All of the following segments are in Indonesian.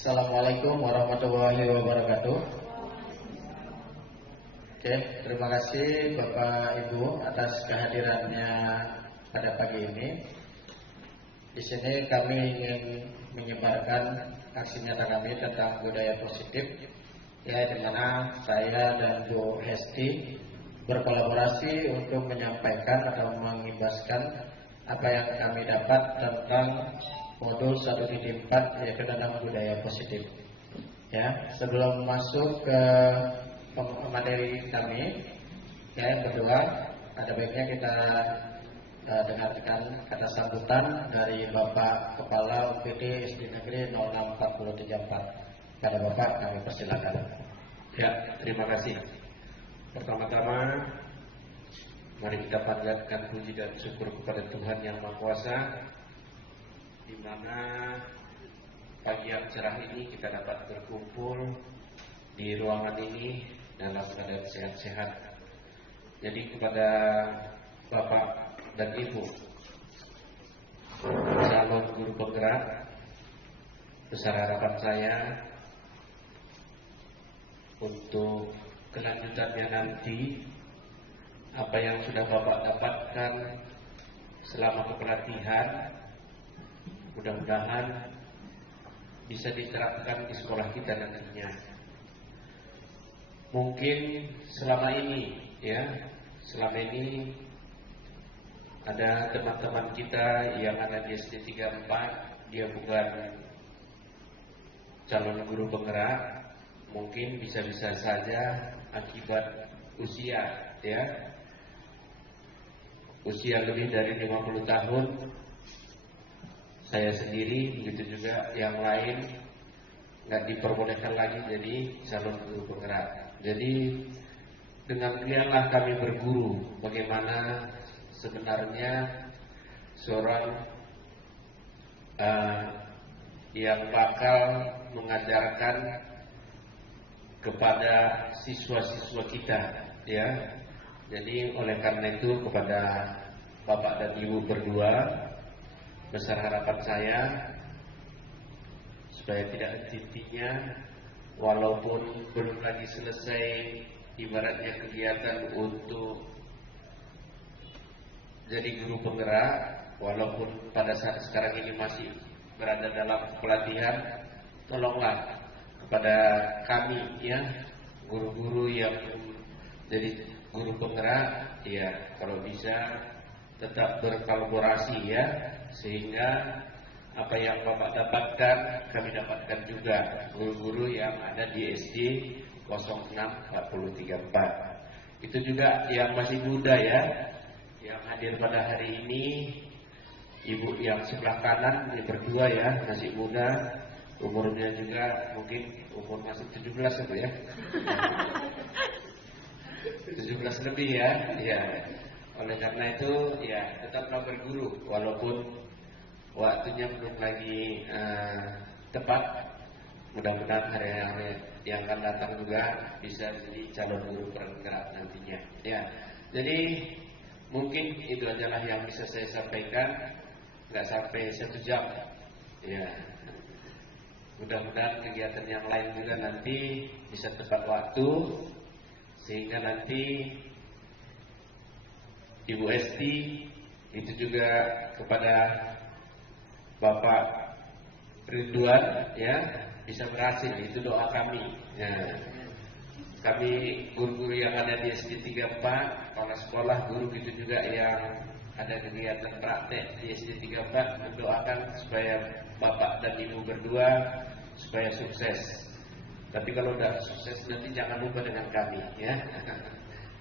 Assalamualaikum warahmatullahi wabarakatuh. Oke, terima kasih Bapak Ibu atas kehadirannya pada pagi ini. Di sini kami ingin menyebarkan aksi nyata kami tentang budaya positif, ya, di mana saya dan Bu Hesti berkolaborasi untuk menyampaikan atau mengimbaskan apa yang kami dapat tentang modul 1.4, yaitu tentang budaya positif. Ya, sebelum masuk ke materi kami, ya, yang kedua, ada baiknya kita dengarkan kata sambutan dari Bapak Kepala UPT SD Negeri 064334. Pada Bapak kami persilakan. Ya, terima kasih. Pertama-tama, mari kita panjatkan puji dan syukur kepada Tuhan Yang Maha Kuasa, di mana pagi yang cerah ini kita dapat berkumpul di ruangan ini dalam keadaan sehat-sehat. Jadi kepada Bapak dan Ibu calon guru penggerak, besar harapan saya untuk kelanjutannya nanti, apa yang sudah Bapak dapatkan selama kepelatihan, mudah-mudahan bisa diterapkan di sekolah kita nantinya. Mungkin selama ini ada teman-teman kita yang ada di SD 34, dia bukan calon guru penggerak, mungkin bisa-bisa saja akibat usia, ya, usia lebih dari 50 tahun. Saya sendiri, begitu juga yang lain, nggak diperbolehkan lagi jadi calon guru penggerak. Jadi dengan demikianlah kami berguru bagaimana sebenarnya seorang yang bakal mengajarkan kepada siswa-siswa kita, ya. Jadi oleh karena itu kepada Bapak dan Ibu berdua, besar harapan saya supaya tidak henti-hentinya, walaupun belum lagi selesai ibaratnya kegiatan untuk jadi guru penggerak, walaupun pada saat sekarang ini masih berada dalam pelatihan, tolonglah kepada kami, ya, guru-guru yang jadi guru penggerak, ya, kalau bisa tetap berkolaborasi, ya, sehingga apa yang Bapak dapatkan kami dapatkan juga, guru-guru yang ada di SD 064334. Itu juga yang masih muda, ya, yang hadir pada hari ini. Ibu yang sebelah kanan ini berdua, ya, masih muda, umurnya juga mungkin umur masih 17 itu, ya. 17 lebih, ya. Ya. Oleh karena itu, ya, tetaplah berguru walaupun waktunya belum lagi tepat. Mudah-mudahan hari-hari yang akan datang juga bisa menjadi calon guru penggerak nantinya, ya. Jadi mungkin itu adalah yang bisa saya sampaikan, nggak sampai 1 jam, ya. Mudah-mudahan kegiatan yang lain juga nanti bisa tepat waktu, sehingga nanti Ibu Esti, itu juga kepada Bapak Ridwan, ya, bisa berhasil. Itu doa kami, ya. Kami guru-guru yang ada di SD 34, kepala sekolah guru itu juga yang ada kegiatan praktek di SD 34, mendoakan supaya Bapak dan Ibu berdua supaya sukses. Tapi kalau udah sukses nanti jangan lupa dengan kami, ya.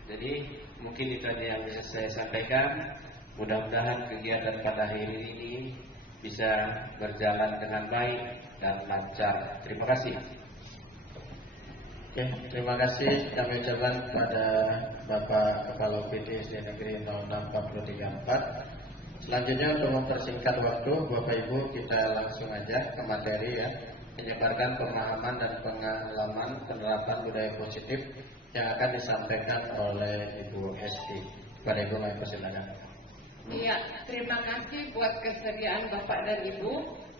Jadi mungkin itu aja yang bisa saya sampaikan. Mudah-mudahan kegiatan pada hari ini bisa berjalan dengan baik dan lancar. Terima kasih. Oke, terima kasih kami ucapkan kepada Bapak Kepala UPT SD Negeri 064334. Selanjutnya untuk mempersingkat waktu, Bapak Ibu, kita langsung aja ke materi, ya, menyebarkan pemahaman dan pengalaman penerapan budaya positif yang akan disampaikan oleh Ibu Hesti. Pada Ibu, kami persilakan. Iya, terima kasih buat kesediaan Bapak dan Ibu.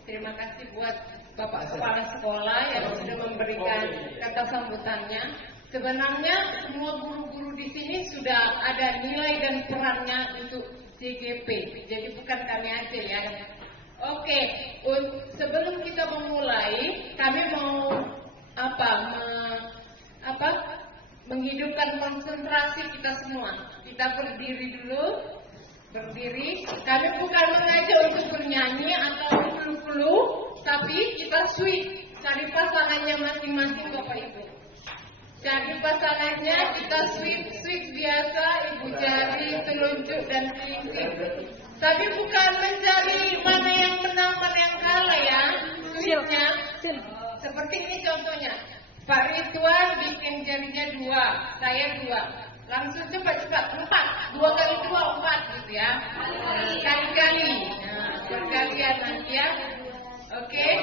Terima kasih buat Bapak Kepala Sekolah yang sudah memberikan kata sambutannya. Sebenarnya semua guru-guru di sini sudah ada nilai dan perannya untuk CGP. Jadi bukan kami aja ya. Oke, sebelum kita memulai, kami mau menghidupkan konsentrasi kita semua. Kita berdiri dulu. Berdiri. Kami bukan mengajak untuk bernyanyi atau flu-flu, tapi kita sweet. Cari pasangannya masing-masing Bapak Ibu. Cari pasangannya, kita sweet biasa, ibu jari, telunjuk dan kelingking. Tapi bukan mencari mana yang menang, mana yang kalah ya. Sweetnya seperti ini contohnya. Pak Ridwan bikin jarinya 2, saya 2. Langsung cepat-cepat 4, 2 kali 2 4 gitu ya. Kali-kali. Nah, berkalian nanti ya. Oke.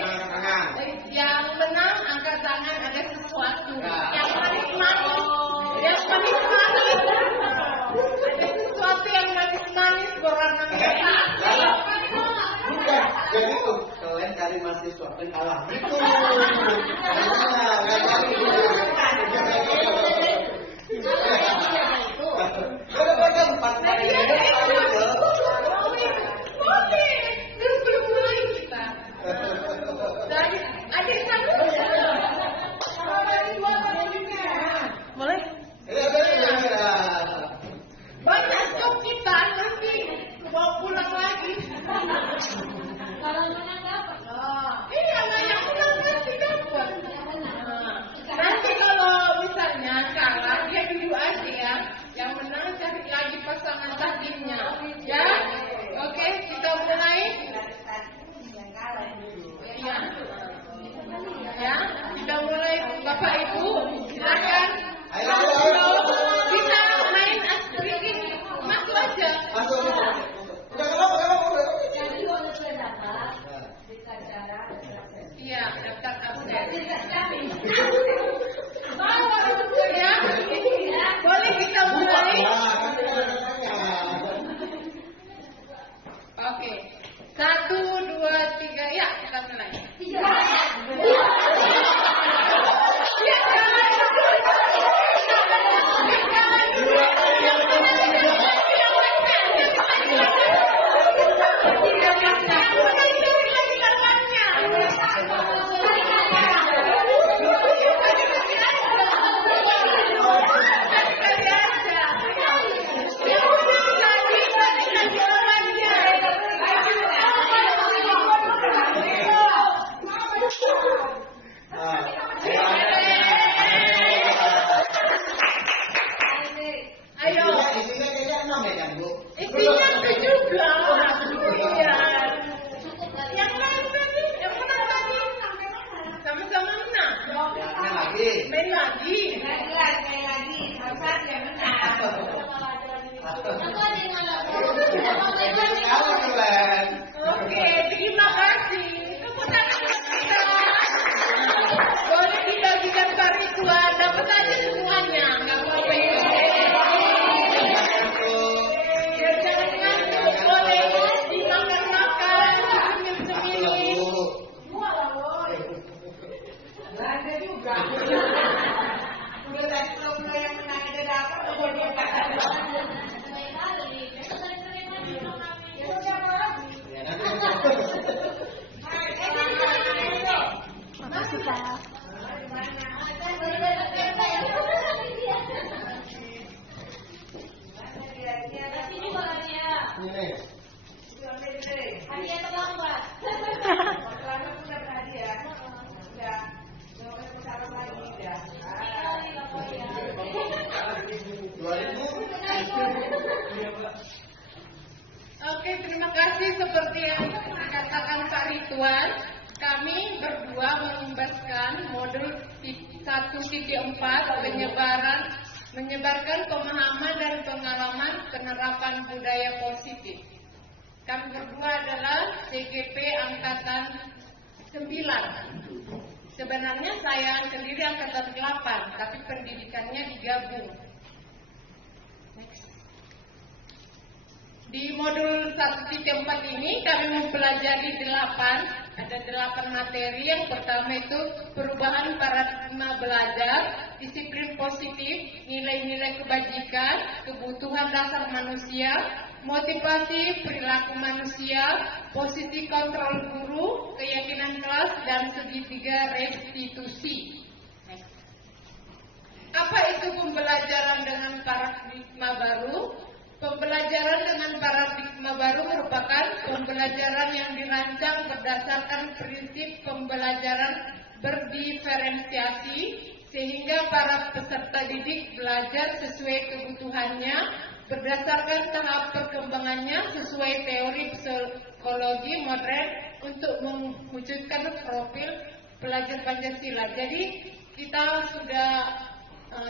Yang menang angkat tangan, ada sesuatu. Yang manis-manis. Yang manis-manis. Ada sesuatu yang manis-manis berwarna merah. Bukan, jadi itu kalian cari mahasiswa yang kalah. Itu. Banyak stok kita nanti mau pulang lagi. Iya, banyak pulang nanti dapat. Nanti kalau misalnya kalah dia duduk aja ya. Yang menang cari lagi pasangan tadinya. Ya, oke kita mulai. Iya. Ya, kita mulai Bapak Ibu silakan. Bisa main sedikit, masuk aja. Iya, daftar absen. Ya, boleh kita mulai. Oke, 1, 2, 3, ya kita mulai. Isinya 17. Iya. Yang lain tadi, yang menang tadi. Sama-sama menang. Main lagi. Oke, terima kasih. Tepuk tangan untuk kita. Boleh dibagikan Pak Ridwan, dapat aja semuanya. Nggak apa-apa ya. Jangan ngantuk, boleh dimakan-makan, semil-semil. Ada juga. Udah yang menang aja dapat, boleh Makasih Pak. Hadiah terlambat. Oke, terima kasih. Seperti yang dikatakan Pak Ridwan, kami berdua mengimbaskan modul 1.4 menyebarkan pemahaman dan pengalaman penerapan budaya positif. Kami berdua adalah CGP Angkatan 9. Sebenarnya saya sendiri Angkatan 8, tapi pendidikannya digabung. Next. Di modul 1.4 ini kami mempelajari 8 Ada 8 materi. Yang pertama itu perubahan paradigma belajar, disiplin positif, nilai-nilai kebajikan, kebutuhan dasar manusia, motivasi perilaku manusia, posisi kontrol guru, keyakinan kelas, dan segitiga restitusi. Apa itu pembelajaran dengan paradigma baru? Pembelajaran dengan paradigma baru merupakan pembelajaran yang dirancang berdasarkan prinsip pembelajaran berdiferensiasi, sehingga para peserta didik belajar sesuai kebutuhannya, berdasarkan tahap perkembangannya sesuai teori psikologi modern untuk mewujudkan profil pelajar Pancasila. Jadi kita sudah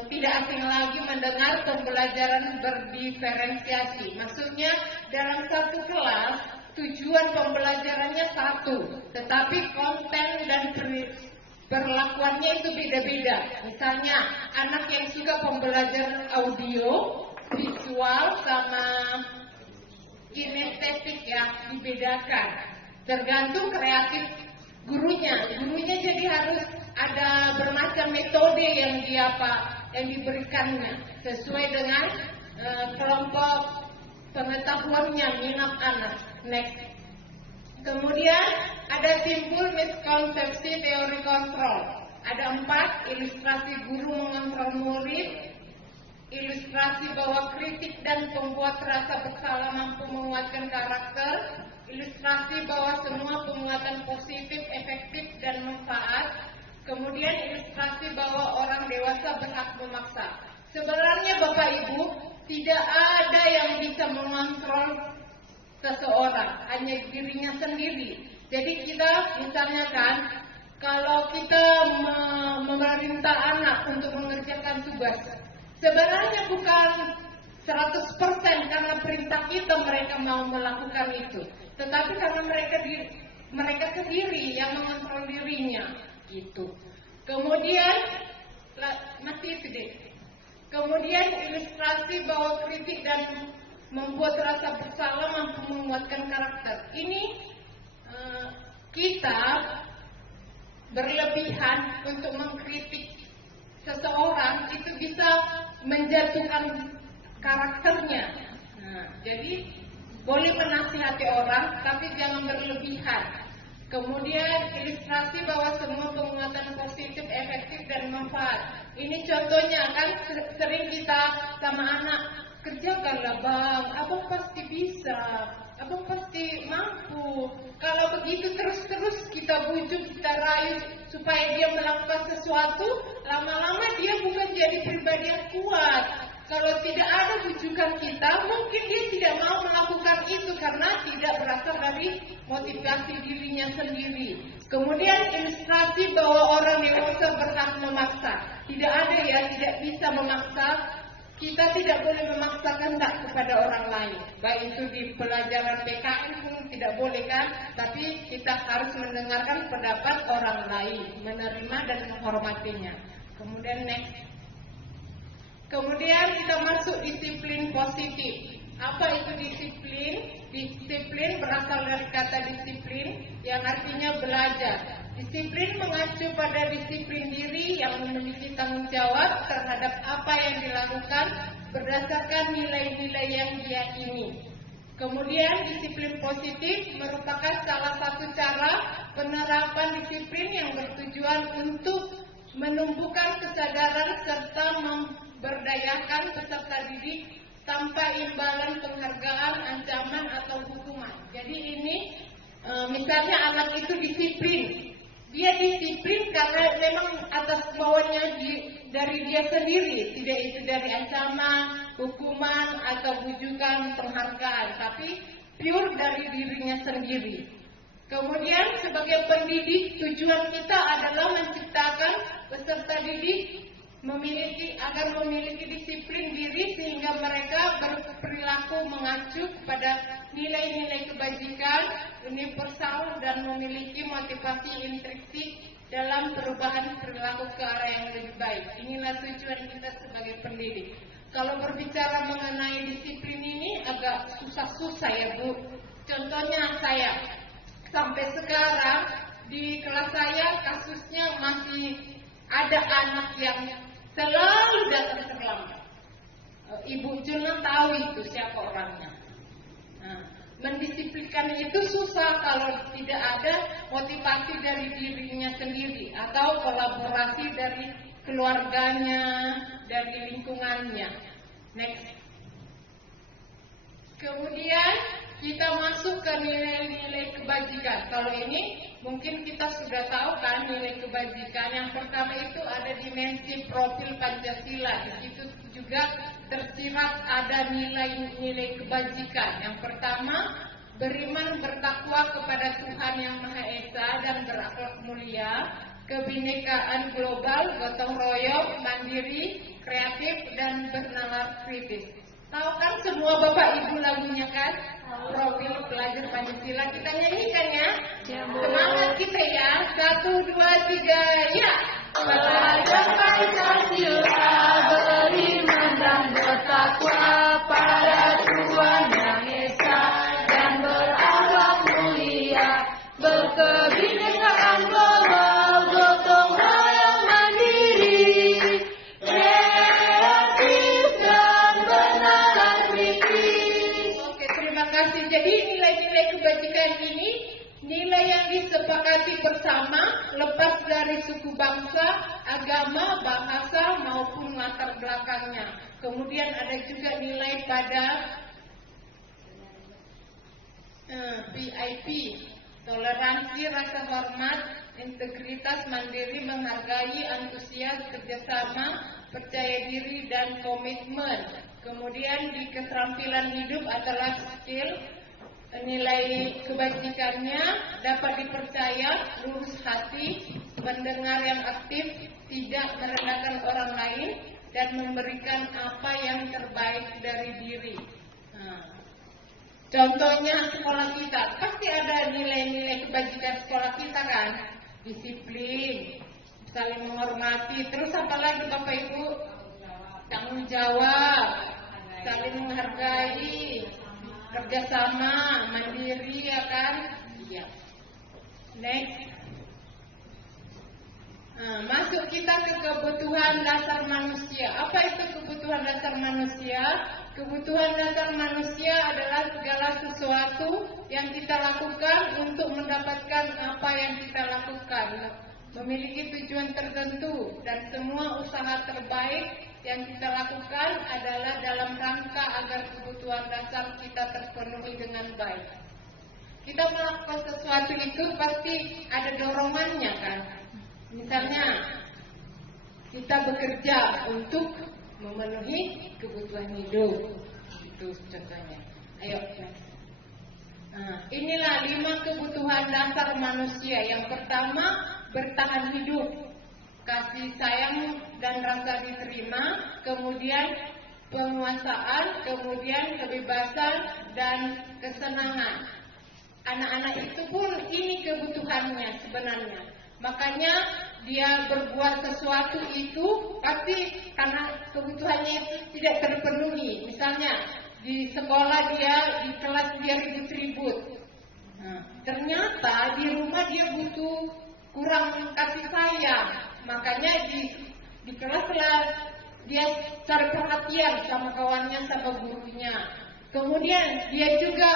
tidak asing lagi mendengar pembelajaran berdiferensiasi. Maksudnya dalam satu kelas tujuan pembelajarannya satu, tetapi konten dan perlakuannya itu beda-beda. Misalnya anak yang suka pembelajaran audio, visual, sama kinestetik ya dibedakan. Tergantung kreatif gurunya. Gurunya jadi harus ada bermacam metode yang diberikannya sesuai dengan kelompok pengetahuannya, minat anak. Next. Kemudian ada timbul miskonsepsi teori kontrol. Ada 4, ilustrasi guru mengontrol murid, ilustrasi bahwa kritik dan pembuat rasa bersalah mampu menguatkan karakter, ilustrasi bahwa semua penguatan positif, efektif, dan manfaat. Kemudian ilustrasi bahwa orang dewasa berhak memaksa. Sebenarnya Bapak Ibu, tidak ada yang bisa mengontrol seseorang, hanya dirinya sendiri. Jadi kita misalnya kan, kalau kita memerintah anak untuk mengerjakan tugas, sebenarnya bukan 100% karena perintah kita mereka mau melakukan itu, tetapi karena mereka sendiri yang mengontrol dirinya. Gitu. Kemudian masih itu deh. Kemudian ilustrasi bahwa kritik dan membuat rasa bersalah mampu menguatkan karakter. Ini kita berlebihan untuk mengkritik seseorang itu bisa menjatuhkan karakternya. Jadi boleh menasihati orang, tapi jangan berlebihan. Kemudian ilustrasi bahwa semua penguatan positif, efektif, dan manfaat. Ini contohnya kan sering kita sama anak, kerjakanlah bang, abang pasti bisa, abang pasti mampu. Kalau begitu terus-terus kita bujuk, kita rayu supaya dia melakukan sesuatu, lama-lama dia bukan jadi pribadi yang kuat. Kalau tidak ada bujukan kita, mungkin dia tidak mau melakukan itu karena tidak berasal dari motivasi dirinya sendiri. Kemudian ilustrasi bahwa orang dewasa berhak memaksa. Tidak ada ya, tidak bisa memaksa. Kita tidak boleh memaksa kehendak kepada orang lain. Baik itu di pelajaran PKN pun tidak boleh kan, tapi kita harus mendengarkan pendapat orang lain, menerima dan menghormatinya. Kemudian next. Kemudian kita masuk disiplin positif. Apa itu disiplin? Disiplin berasal dari kata disiplin yang artinya belajar. Disiplin mengacu pada disiplin diri yang memiliki tanggung jawab terhadap apa yang dilakukan berdasarkan nilai-nilai yang diyakini. Kemudian disiplin positif merupakan salah satu cara penerapan disiplin yang bertujuan untuk menumbuhkan kesadaran serta memberdayakan peserta didik tanpa imbalan penghargaan, ancaman, atau hukuman. Jadi ini misalnya anak itu disiplin. Dia disiplin karena memang atas bawahnya dari dia sendiri. Tidak itu dari ancaman, hukuman, atau bujukan, penghargaan. Tapi pure dari dirinya sendiri. Kemudian sebagai pendidik, tujuan kita adalah menciptakan peserta didik agar memiliki disiplin diri sehingga mereka berperilaku mengacu pada nilai-nilai kebajikan universal dan memiliki motivasi intrinsik dalam perubahan perilaku ke arah yang lebih baik. Inilah tujuan kita sebagai pendidik. Kalau berbicara mengenai disiplin ini agak susah-susah ya Bu. Contohnya saya, sampai sekarang di kelas saya kasusnya masih ada anak yang selalu datang terlambat. Ibu Juna tahu itu siapa orangnya. Nah, mendisiplinkan itu susah kalau tidak ada motivasi dari dirinya sendiri atau kolaborasi dari keluarganya, dari lingkungannya. Next. Kemudian kita masuk ke nilai-nilai kebajikan. Kalau ini mungkin kita sudah tahu kan nilai kebajikan. Yang pertama itu ada dimensi profil Pancasila. Di situ juga tersirat ada nilai-nilai kebajikan. Yang pertama, beriman bertakwa kepada Tuhan Yang Maha Esa dan berakhlak mulia, kebinekaan global, gotong royong, mandiri, kreatif, dan bernalar kritis. Tahu kan semua Bapak Ibu lagunya kan? Profil pelajar Pancasila, kita nyanyikan ya. Semangat kita ya. 1, 2, 3, ya. Pelajar Pancasila beriman dan bertakwa pada Tuhan Yang Esa dan berakhlak mulia, berkebinekaan global, gotong royong, mandiri, kreatif dan bernalar kritis. Oke, terima kasih. Jadi nilai-nilai kebajikan ini nilai yang disepakati bersama, lepas dari suku bangsa, agama, bahasa maupun latar belakangnya. Kemudian ada juga nilai pada VIP, toleransi, rasa hormat, integritas, mandiri, menghargai, antusias, kerjasama, percaya diri, dan komitmen. Kemudian di keterampilan hidup adalah skill. Nilai kebajikannya dapat dipercaya, lurus hati, mendengar yang aktif, tidak merendahkan orang lain, dan memberikan apa yang terbaik dari diri. Contohnya sekolah kita, pasti ada nilai-nilai kebajikan sekolah kita kan? Disiplin, saling menghormati, terus apa lagi Bapak Ibu? Tanggung jawab, saling menghargai, kerjasama, mandiri ya kan? Iya. Next. Masuk kita ke kebutuhan dasar manusia. Apa itu kebutuhan dasar manusia? Kebutuhan dasar manusia adalah segala sesuatu yang kita lakukan untuk mendapatkan apa yang kita lakukan, memiliki tujuan tertentu, dan semua usaha terbaik yang kita lakukan adalah dalam rangka agar kebutuhan dasar kita terpenuhi dengan baik. Kita melakukan sesuatu itu pasti ada dorongannya kan. Misalnya kita bekerja untuk memenuhi kebutuhan hidup, itu contohnya. Ayo. Inilah 5 kebutuhan dasar manusia. Yang pertama, bertahan hidup, kasih sayang dan rasa diterima, kemudian penguasaan, kemudian kebebasan dan kesenangan. Anak-anak itu pun ini kebutuhannya sebenarnya. Makanya dia berbuat sesuatu itu pasti karena kebutuhannya itu tidak terpenuhi. Misalnya di sekolah dia, di kelas dia ribut-ribut. Ternyata di rumah dia butuh kurang kasih sayang. Makanya di kelas dia cari perhatian sama kawannya, sama gurunya. Kemudian dia juga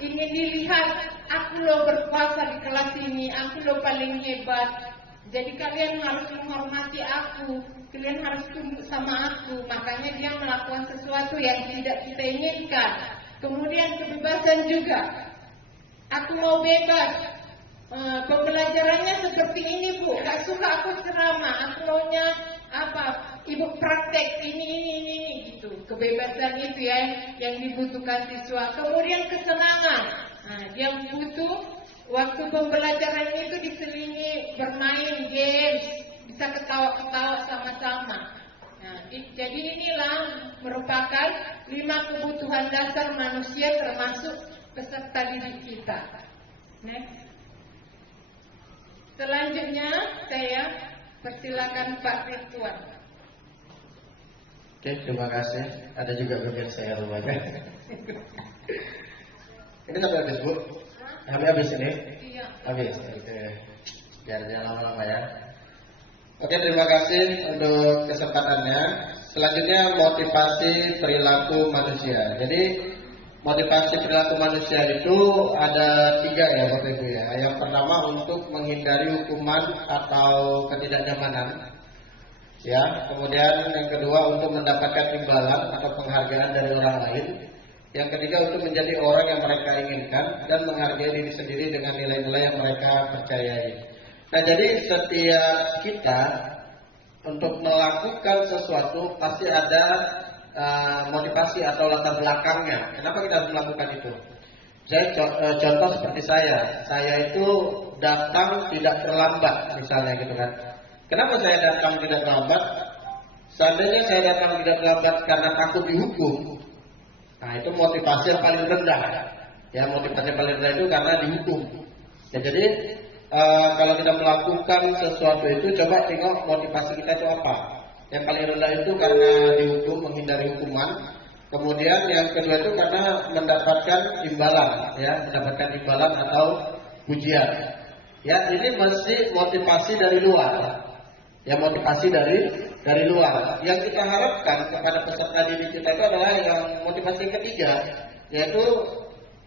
ingin dilihat, aku loh berkuasa di kelas ini, aku loh paling hebat. Jadi kalian harus menghormati aku, kalian harus tunduk sama aku. Makanya dia melakukan sesuatu yang tidak kita inginkan. Kemudian kebebasan juga. Aku mau bebas. Pembelajarannya seperti ini Bu, gak suka aku ceramah, aku maunya ibu praktek ini gitu. Kebebasan itu ya yang dibutuhkan siswa. Kemudian kesenangan, dia butuh waktu pembelajaran itu diselingi bermain games, bisa ketawa-ketawa sama-sama. Jadi inilah merupakan 5 kebutuhan dasar manusia termasuk peserta didik kita. Next. Selanjutnya saya persilakan Pak Ridwan. Oke, terima kasih. Ada juga bagian saya rupanya. Ini sampai habis Bu? Habis ini? Iya. Habis. Oke. Biar jangan lama-lama ya. Oke, terima kasih untuk kesempatannya. Selanjutnya motivasi perilaku manusia. Jadi motivasi perilaku manusia itu ada 3 ya Bapak Ibu ya. Yang pertama untuk menghindari hukuman atau ketidaknyamanan. Ya, kemudian yang kedua untuk mendapatkan imbalan atau penghargaan dari orang lain. Yang ketiga untuk menjadi orang yang mereka inginkan dan menghargai diri sendiri dengan nilai-nilai yang mereka percayai. Nah, jadi setiap kita untuk melakukan sesuatu pasti ada motivasi atau latar belakangnya. Kenapa kita harus melakukan itu? Saya contoh seperti saya itu datang tidak terlambat misalnya gitu kan. Kenapa saya datang tidak terlambat? Seandainya saya datang tidak terlambat karena takut dihukum, nah itu motivasi yang paling rendah. Ya, motivasi yang paling rendah itu karena dihukum. Ya, jadi kalau kita melakukan sesuatu itu coba tengok motivasi kita itu apa. Yang paling rendah itu karena dihukum, menghindari hukuman. Kemudian yang kedua itu karena mendapatkan imbalan, ya, mendapatkan imbalan atau pujian. Ya, ini mesti motivasi dari luar. Ya, motivasi dari luar. Yang kita harapkan kepada peserta didik kita itu adalah yang motivasi yang ketiga, yaitu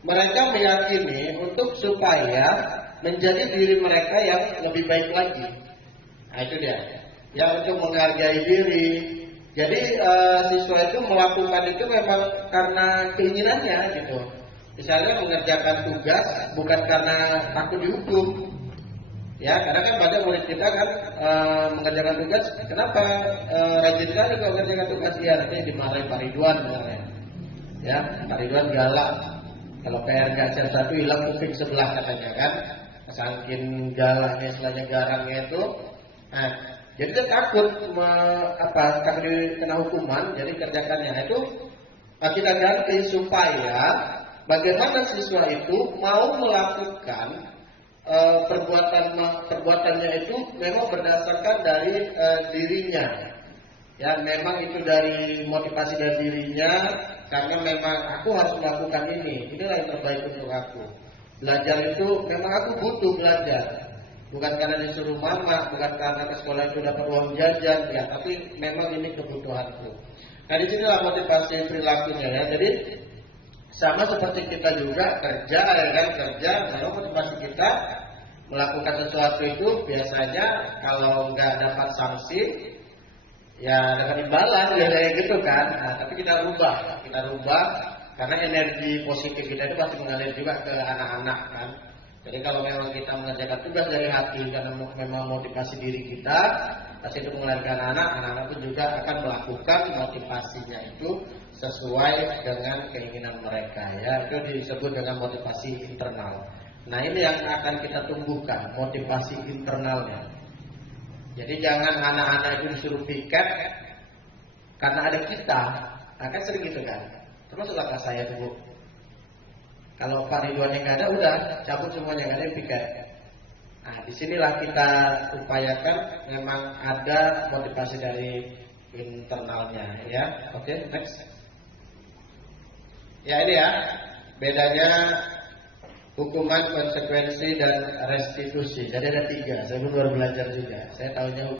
mereka meyakini untuk supaya menjadi diri mereka yang lebih baik lagi. Nah, itu dia. Ya, untuk menghargai diri. Jadi siswa itu melakukan itu memang karena keinginannya gitu. Misalnya mengerjakan tugas bukan karena takut dihukum. Ya, karena kan banyak murid kita kan mengerjakan tugas, kenapa rajin kali kalau mengerjakan tugas, ya nanti dimarahin Pak Ridwan misalnya. Ya, Pak Ridwan galak. Kalau PR nggak jam 1 hilang kuping sebelah katanya kan. Saking galaknya, istilahnya garangnya itu. Nah, jadi dia takut takut kena hukuman, jadi kerjakannya itu kita ganti supaya bagaimana siswa itu mau melakukan perbuatannya itu memang berdasarkan dari dirinya. Ya, memang itu dari motivasi dari dirinya, karena memang aku harus melakukan ini. Inilah yang terbaik untuk aku. Belajar itu memang aku butuh belajar. Bukan karena disuruh mama, bukan karena ke sekolah itu dapat uang jajan, ya, tapi memang ini kebutuhanku. Nah, di sinilah motivasi perilakunya ya. Jadi sama seperti kita juga kerja, ya kan, kerja, lalu motivasi kita melakukan sesuatu itu biasanya kalau nggak dapat sanksi, ya dapat imbalan, ya kayak gitu kan. Nah, tapi kita rubah karena energi positif kita itu pasti mengalir juga ke anak-anak kan. Jadi kalau memang kita mengerjakan tugas dari hati karena memang motivasi diri kita, pasti itu mengalir ke anak-anak pun juga akan melakukan motivasinya itu sesuai dengan keinginan mereka ya. Itu disebut dengan motivasi internal. Nah, ini yang akan kita tumbuhkan, motivasi internalnya. Jadi jangan anak-anak itu disuruh piket karena ada kita. Nah, kan sering gitu kan. Termasuklah saya dulu. Kalau Pak Ridwan yang nggak ada, udah cabut semuanya, nggak ada yang piket. Nah, disinilah kita upayakan memang ada motivasi dari internalnya ya. Oke, next. Ya, ini ya bedanya hukuman, konsekuensi, dan restitusi. Jadi ada 3. Saya baru belajar juga. Saya tahunya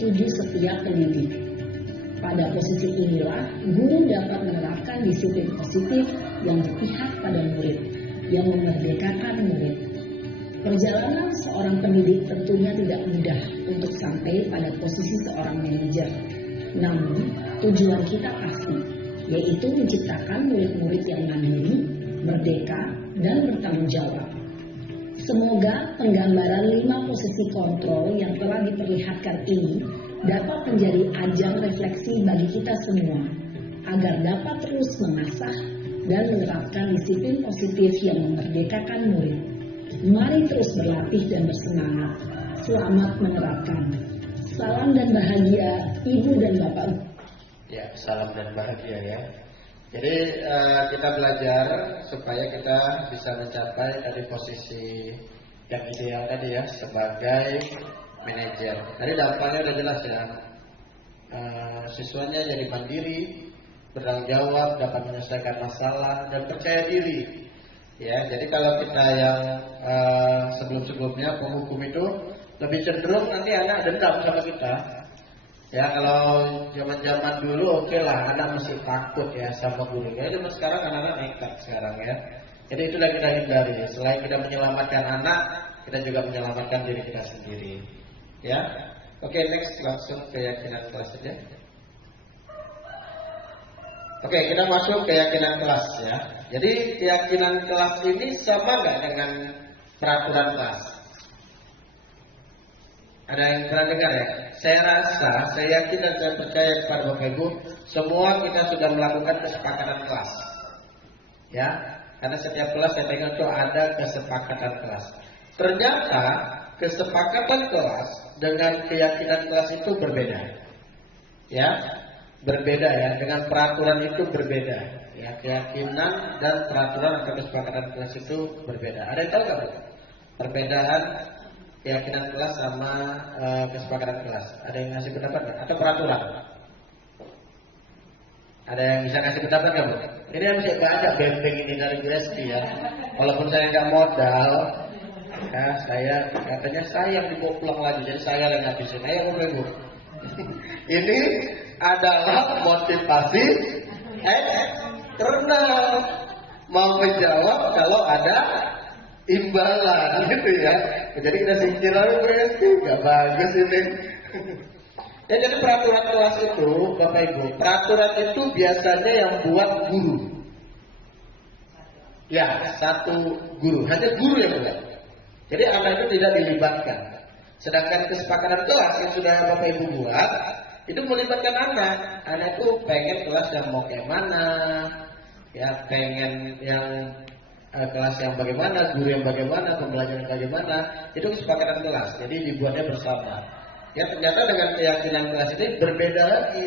tujuh setiap pendidik. Pada posisi inilah, guru dapat menerapkan disiplin positif yang berpihak pada murid, yang memerdekakan murid. Perjalanan seorang pendidik tentunya tidak mudah untuk sampai pada posisi seorang manajer. Namun, tujuan kita pasti, yaitu menciptakan murid-murid yang mandiri, merdeka, dan bertanggung jawab. Semoga penggambaran 5 posisi kontrol yang telah diperlihatkan ini dapat menjadi ajang refleksi bagi kita semua, agar dapat terus mengasah dan menerapkan disiplin positif yang memerdekakan murid. Mari terus berlatih dan bersemangat. Selamat menerapkan. Salam dan bahagia Ibu dan Bapak. Ya, salam dan bahagia ya. Jadi kita belajar supaya kita bisa mencapai tadi posisi yang ideal tadi ya, sebagai manajer. Tadi dampaknya udah jelas ya. Siswanya jadi mandiri, bertanggung jawab, dapat menyelesaikan masalah dan percaya diri. Ya, jadi kalau kita yang sebelum-sebelumnya penghukum itu lebih cenderung nanti anak dendam sama kita. Ya, kalau zaman-zaman dulu oke lah, anak mesti takut ya sama guru. Ya, cuma sekarang anak-anak nekat sekarang ya. Jadi itulah kita hindari. Selain kita menyelamatkan anak, kita juga menyelamatkan diri kita sendiri. Ya, oke, next langsung keyakinan kelas saja. Oke, kita masuk keyakinan kelas ya. Jadi keyakinan kelas ini sama nggak dengan peraturan kelas? Ada yang pernah dengar ya? Saya rasa, saya yakin dan saya percaya kepada Bapak Ibu, semua kita sudah melakukan kesepakatan kelas. Ya, karena setiap kelas saya tengok itu ada kesepakatan kelas. Ternyata kesepakatan kelas dengan keyakinan kelas itu berbeda. Ya, berbeda ya, dengan peraturan itu berbeda. Ya, keyakinan dan peraturan atau kesepakatan kelas itu berbeda. Ada yang tahu nggak, Bu? Perbedaan keyakinan kelas sama kesepakatan kelas. Ada yang ngasih pendapat nggak? Atau peraturan? Ada yang bisa ngasih pendapat nggak, Bu? Ini yang mesti banyak benteng ini dari BSD ya. Walaupun saya nggak modal, ya saya katanya saya yang dibawa pulang lagi, jadi saya yang ngabisin. Ayo Bapak Ibu. Ini adalah motivasi eksternal, mau menjawab kalau ada imbalan gitu ya. Jadi kita singkir aja, nggak bagus ini. Ya, jadi peraturan kelas itu, Bapak Ibu, peraturan itu biasanya yang buat guru. Ya, satu guru, hanya guru yang buat. Jadi anak itu tidak dilibatkan. Sedangkan kesepakatan kelas yang sudah Bapak Ibu buat, itu melibatkan anak. Anak itu pengen kelas yang mau kayak mana, ya pengen yang kelas yang bagaimana, guru yang bagaimana, pembelajaran bagaimana, itu kesepakatan kelas. Jadi dibuatnya bersama. Ya, ternyata dengan keyakinan kelas ini berbeda lagi.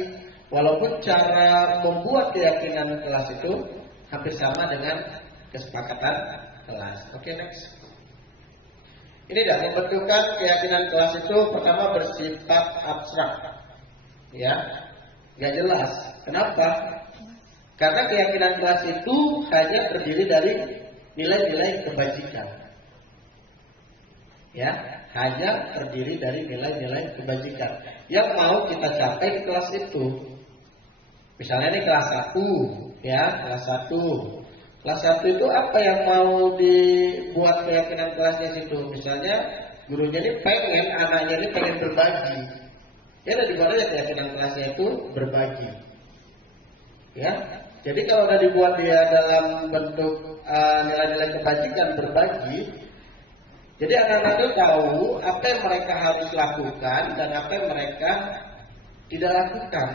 Walaupun cara membuat keyakinan kelas itu hampir sama dengan kesepakatan kelas. Oke, next. Ini dah membentukkan keyakinan kelas itu pertama bersifat abstrak. Ya, nggak jelas. Kenapa? Karena keyakinan kelas itu hanya terdiri dari nilai-nilai kebajikan. Ya, hanya terdiri dari nilai-nilai kebajikan yang mau kita capai di kelas itu. Misalnya ini kelas 1, ya, kelas 1. Kelas 1 itu apa yang mau dibuat keyakinan kelasnya situ? Misalnya gurunya ini pengen, anaknya ini pengen berbagi. Ya, dan dibuat aja keyakinan kelasnya itu berbagi. Ya, jadi kalau udah dibuat dia dalam bentuk nilai-nilai kebajikan berbagi, jadi anak-anak itu tahu apa yang mereka harus lakukan dan apa yang mereka tidak lakukan.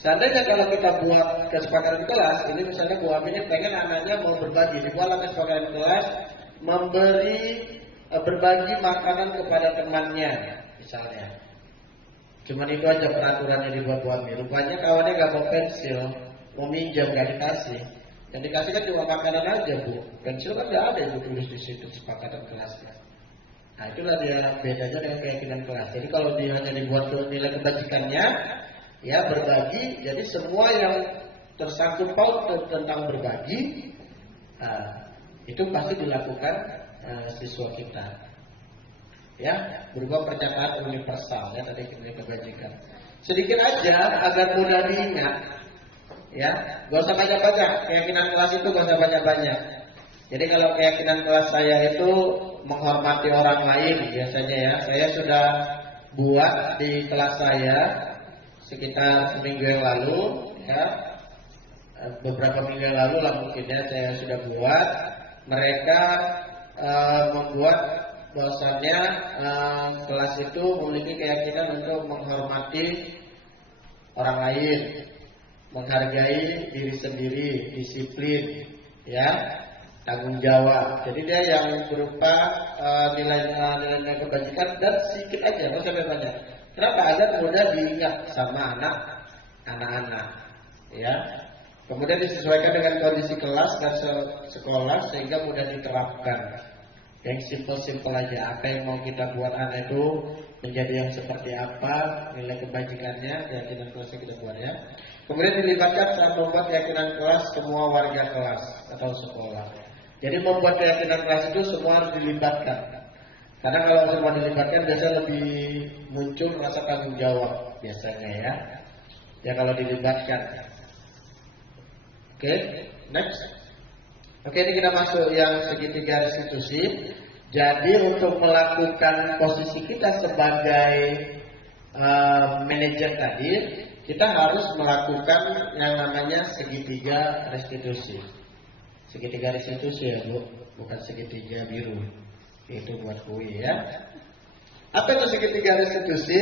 Seandainya kalau kita buat kesepakatan kelas, ini misalnya Bu Ami ini pengen anaknya mau berbagi, dibuatlah kesepakatan kelas berbagi makanan kepada temannya, misalnya. Cuman itu aja peraturannya dibuat Bu Ami. Rupanya kawannya nggak mau pensil, mau minjam nggak dikasih. Yang dikasih kan cuma makanan aja, Bu. Pensil kan nggak ada yang tulis di situ kesepakatan kelasnya. Nah, itulah dia bedanya dengan keyakinan kelas. Jadi kalau dia hanya dibuat nilai kebajikannya, ya berbagi, jadi semua yang tersangkut paut tentang berbagi, itu pasti dilakukan siswa kita. ya, berupa pernyataan universal ya tadi nilai kebajikan. Sedikit aja agar mudah diingat, ya, gak usah banyak-banyak. Keyakinan kelas itu gak usah banyak-banyak. Jadi kalau keyakinan kelas saya itu menghormati orang lain biasanya ya, saya sudah buat di kelas saya sekitar seminggu yang lalu, ya, beberapa minggu yang lalu lah mungkin ya saya sudah buat. Mereka membuat bahwasannya kelas itu memiliki keyakinan untuk menghormati orang lain, menghargai diri sendiri, disiplin, ya, tanggung jawab. Jadi dia yang berupa nilai-nilai kebajikan dan sedikit aja, nggak sampai banyak. Kenapa? Agar mudah diingat sama anak-anak, ya. Kemudian disesuaikan dengan kondisi kelas dan sekolah sehingga mudah diterapkan. Yang simpel-simpel aja. Apa yang mau kita buat anak itu menjadi yang seperti apa, nilai kebajikannya, keyakinan kelasnya kita buat ya. Kemudian dilibatkan saat membuat keyakinan kelas semua warga kelas atau sekolah. Jadi membuat keyakinan kelas itu semua harus dilibatkan. Karena kalau semua dilibatkan biasanya lebih muncul rasa tanggung jawab biasanya ya. Ya kalau dilibatkan. Oke, next. Oke, ini kita masuk yang segitiga restitusi. Jadi untuk melakukan posisi kita sebagai manajer tadi, kita harus melakukan yang namanya segitiga restitusi. Segitiga restitusi ya Bu, bukan segitiga biru. Itu buat kue ya. Apa itu segitiga restitusi?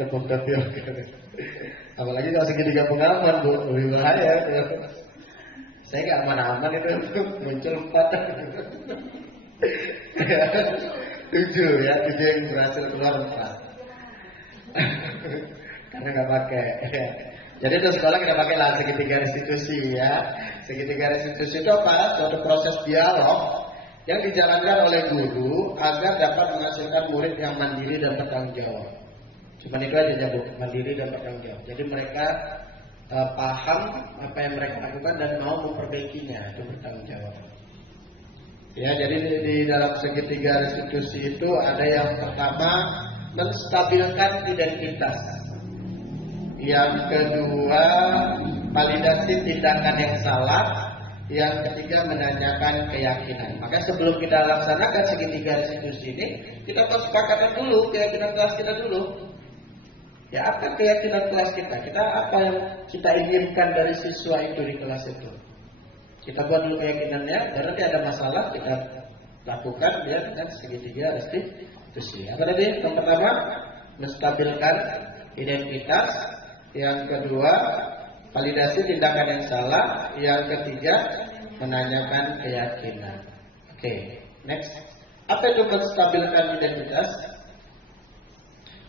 Tepuk-tepuk. Apalagi kalau segitiga pengalaman Bu, lebih bahaya ya. Saya nggak aman-aman itu muncul 4 7 ya, 7 yang berhasil keluar 4 karena nggak pakai. Jadi di sekolah kita pakai lah segitiga restitusi ya. Segitiga restitusi itu apa? Suatu proses dialog yang dijalankan oleh guru agar dapat menghasilkan murid yang mandiri dan bertanggung jawab. Cuma itu aja Bu, mandiri dan bertanggung jawab. Jadi mereka paham apa yang mereka lakukan dan mau memperbaikinya, itu bertanggung jawab. Ya, jadi di dalam segitiga restitusi itu ada yang pertama menstabilkan identitas. Yang kedua validasi tindakan yang salah. Yang ketiga menanyakan keyakinan. Maka sebelum kita laksanakan segitiga restitusi ini, kita harus sepakatan dulu keyakinan kelas kita dulu. Ya, apa keyakinan kelas kita? Kita apa yang kita inginkan dari siswa itu di kelas itu? Kita buat dulu keyakinannya. Dan nanti ada masalah kita lakukan ya dengan segitiga restitusi. Apa tadi? Yang pertama menstabilkan identitas. Yang kedua validasi tindakan yang salah. Yang ketiga menanyakan keyakinan. Oke, next. Apa itu menstabilkan identitas?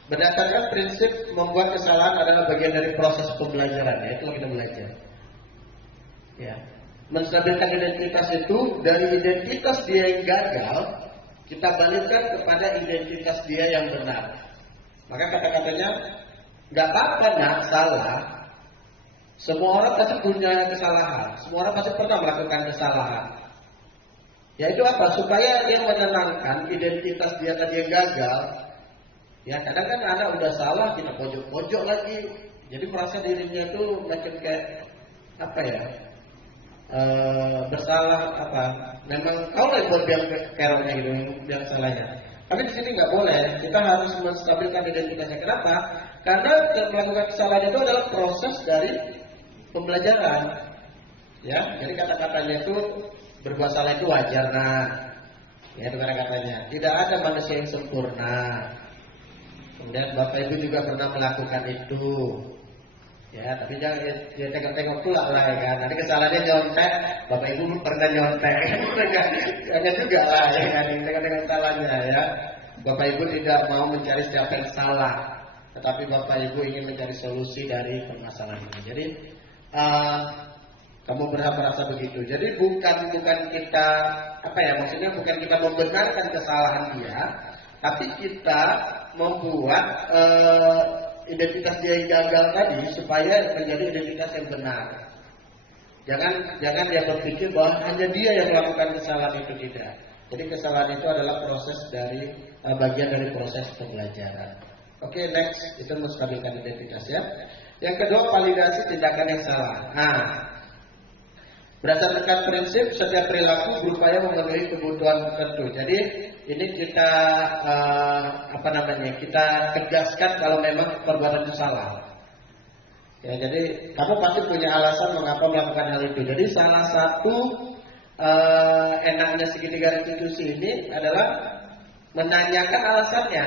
Berdasarkan prinsip membuat kesalahan adalah bagian dari proses pembelajaran, ya, itulah kita belajar. Ya, menstabilkan identitas itu dari identitas dia yang gagal kita balikkan kepada identitas dia yang benar. Maka kata-katanya nggak apa-apa nak salah. Semua orang pasti punya kesalahan. Semua orang pasti pernah melakukan kesalahan. Ya itu apa? Supaya dia menenangkan identitas dia tadi yang gagal. Ya kadang kan anak udah salah kita pojok-pojok lagi. Jadi merasa dirinya itu macam kayak apa ya? Bersalah apa? Memang kau lah buat yang kerongnya gitu, yang salahnya. Tapi di sini nggak boleh. Kita harus menstabilkan identitasnya. Kenapa? Karena melakukan kesalahan itu adalah proses dari pembelajaran. Ya, jadi kata-katanya itu berbuat salah itu wajar nah. Ya itu kata-katanya. Tidak ada manusia yang sempurna. Kemudian Bapak Ibu juga pernah melakukan itu. Ya, tapi jangan ya tengok-tengok pula lah ya kan. Nanti kesalahannya nyontek, Bapak Ibu pernah nyontek. Jangan juga lah ya kan, tengok-tengok salahnya ya. Bapak Ibu tidak mau mencari siapa yang salah, tetapi Bapak Ibu ingin mencari solusi dari permasalahan ini. Jadi kamu berhak merasa begitu. Jadi bukan kita apa ya, maksudnya bukan kita membenarkan kesalahan dia, tapi kita membuat identitas dia yang gagal tadi supaya menjadi identitas yang benar. Jangan dia berpikir bahwa hanya dia yang melakukan kesalahan itu, tidak. Jadi kesalahan itu adalah proses dari bagian dari proses pembelajaran. Oke, next, itu menstabilkan identitas ya. Yang kedua, validasi tindakan yang salah. Nah, berdasarkan prinsip setiap perilaku berupaya memenuhi kebutuhan tertentu. Jadi ini kita kita tegaskan kalau memang perbuatan itu salah. Ya, jadi kamu pasti punya alasan mengapa melakukan hal itu. Jadi salah satu enaknya segitiga restitusi ini adalah menanyakan alasannya.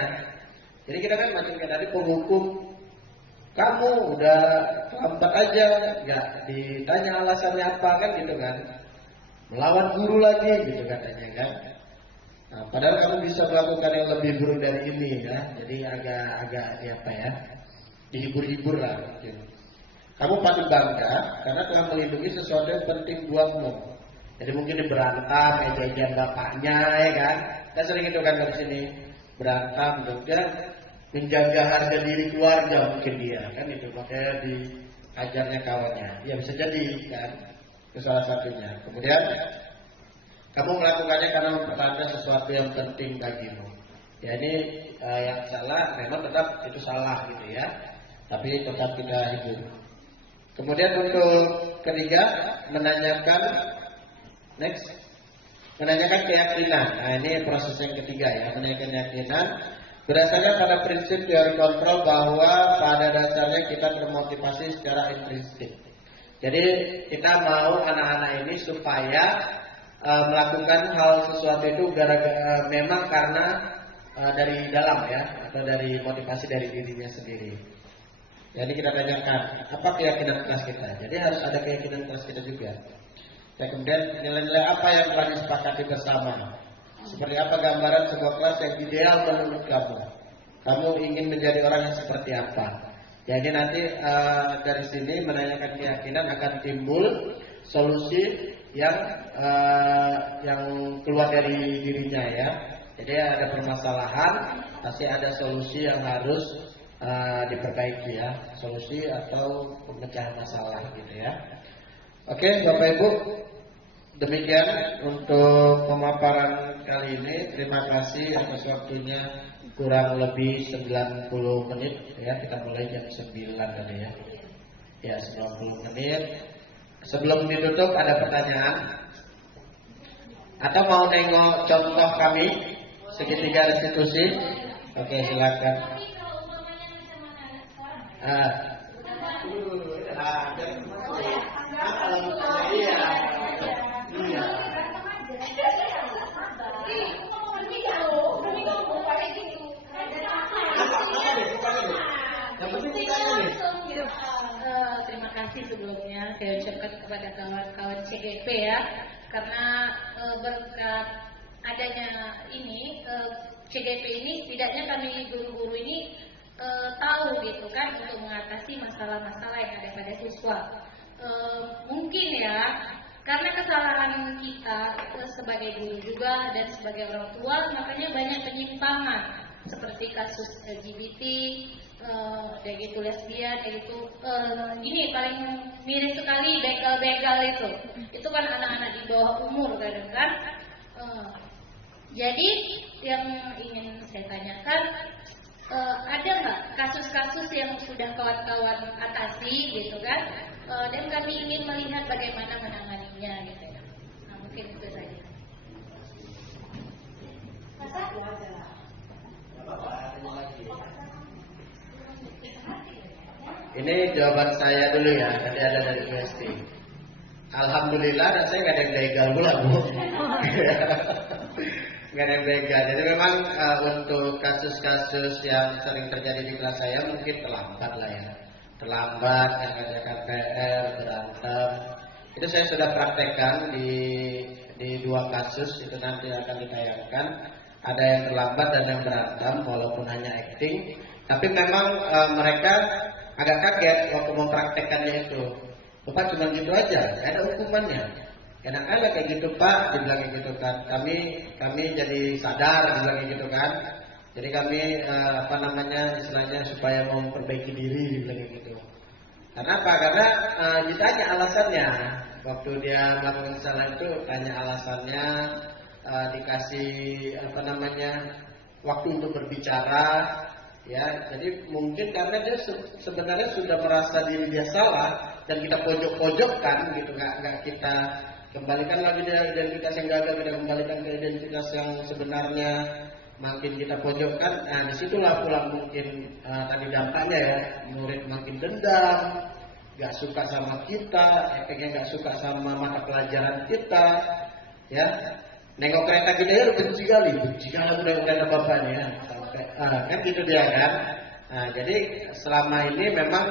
Jadi kita kan macam kayak tadi penghukum, kamu udah lambat aja, nggak ditanya alasannya apa kan gitu kan, melawan guru lagi gitu katanya kan. Nah, padahal kamu bisa melakukan yang lebih buruk dari ini ya. Jadi agak dihibur-hibur lah mungkin. Kamu patut bangga karena telah melindungi sesuatu yang penting buatmu. Jadi mungkin diberantam, eja-ejaan bapaknya ya kan. Kita sering itu kan dari sini berantem juga menjaga harga diri keluarga mungkin dia kan itu, makanya diajarnya kawannya. Ya bisa jadi kan, itu salah satunya. Kemudian kamu melakukannya karena mempertahankan sesuatu yang penting bagimu. Ya ini yang salah, memang tetap itu salah gitu ya. Tapi tetap kita hidup. Kemudian untuk ketiga, menanyakan keyakinan. Nah ini proses yang ketiga ya, menanyakan keyakinan. Berdasarkan pada prinsip teori kontrol bahwa pada dasarnya kita termotivasi secara intrinsik. Jadi kita mau anak-anak ini supaya melakukan hal sesuatu itu memang karena dari dalam ya, atau dari motivasi dari dirinya sendiri. Jadi kita tanyakan apa keyakinan kelas kita. Jadi harus ada keyakinan kelas kita juga. Dan kemudian nilai-nilai apa yang telah disepakati bersama. Seperti apa gambaran sebuah kelas yang ideal menurut kamu. Kamu ingin menjadi orang yang seperti apa. Jadi nanti dari sini menanyakan keyakinan akan timbul solusi yang keluar dari dirinya ya. Jadi ada permasalahan, pasti ada solusi yang harus diperbaiki ya, solusi atau pemecahan masalah gitu ya. Oke, Bapak Ibu, demikian untuk pemaparan kali ini. Terima kasih atas waktunya, kurang lebih 90 menit ya. Kita mulai jam 9 tadi ya. Ya, 90 menit. Sebelum ditutup ada pertanyaan? Atau mau nengok contoh kami segitiga restitusi? Oke, silakan. Terima kasih sebelumnya saya ucapkan kepada kawan-kawan CGP ya, karena berkat adanya ini CGP ini, setidaknya kami guru-guru ini tahu gitu kan untuk mengatasi masalah-masalah yang ada pada siswa. Mungkin ya karena kesalahan kita sebagai guru juga dan sebagai orang tua, makanya banyak penyimpangan seperti kasus LGBT, kayak gitu lesbian, kayak gitu. Ini paling mirip sekali begal-begal itu kan anak-anak di bawah umur kan. Jadi yang ingin saya tanyakan, ada nggak kasus-kasus yang sudah kawan-kawan atasi gitu kan, dan kami ingin melihat bagaimana menanganinya gitu ya. Nah, mungkin itu saja. Ini jawaban saya dulu ya, tadi ada dari UST. Alhamdulillah, dan saya nggak ada yang begal pula Bu. Nggak ada yang begal. Jadi memang untuk kasus-kasus yang sering terjadi di kelas saya mungkin terlambat lah ya. Terlambat, yang mengerjakan PR, berantem. Itu saya sudah praktekkan di 2 kasus, itu nanti akan ditayangkan. Ada yang terlambat dan yang berantem, walaupun hanya acting. Tapi memang mereka agak kaget waktu mempraktekannya itu. Bapak cuma gitu aja, ada hukumannya. Enak aja kayak gitu Pak, dibilang gitu kan. Kami jadi sadar, dibilang gitu kan. Jadi kami istilahnya supaya memperbaiki diri, dibilang gitu. Karena apa? Karena ditanya alasannya. Waktu dia melakukan kesalahan itu tanya alasannya. dikasih waktu untuk berbicara, ya. Jadi mungkin karena dia sebenarnya sudah merasa diri dia salah dan kita pojok-pojokkan gitu, nggak kita kembalikan lagi dia identitas yang gagal, kita kembalikan ke identitas yang sebenarnya, makin kita pojokkan. Nah, disitulah pula mungkin tadi dampaknya ya, murid makin dendam, nggak suka sama kita, efeknya nggak suka sama mata pelajaran kita, ya. Nengok kereta kita ya benci kali nengok kereta bapaknya, sampai kan gitu dia kan. Nah, jadi selama ini memang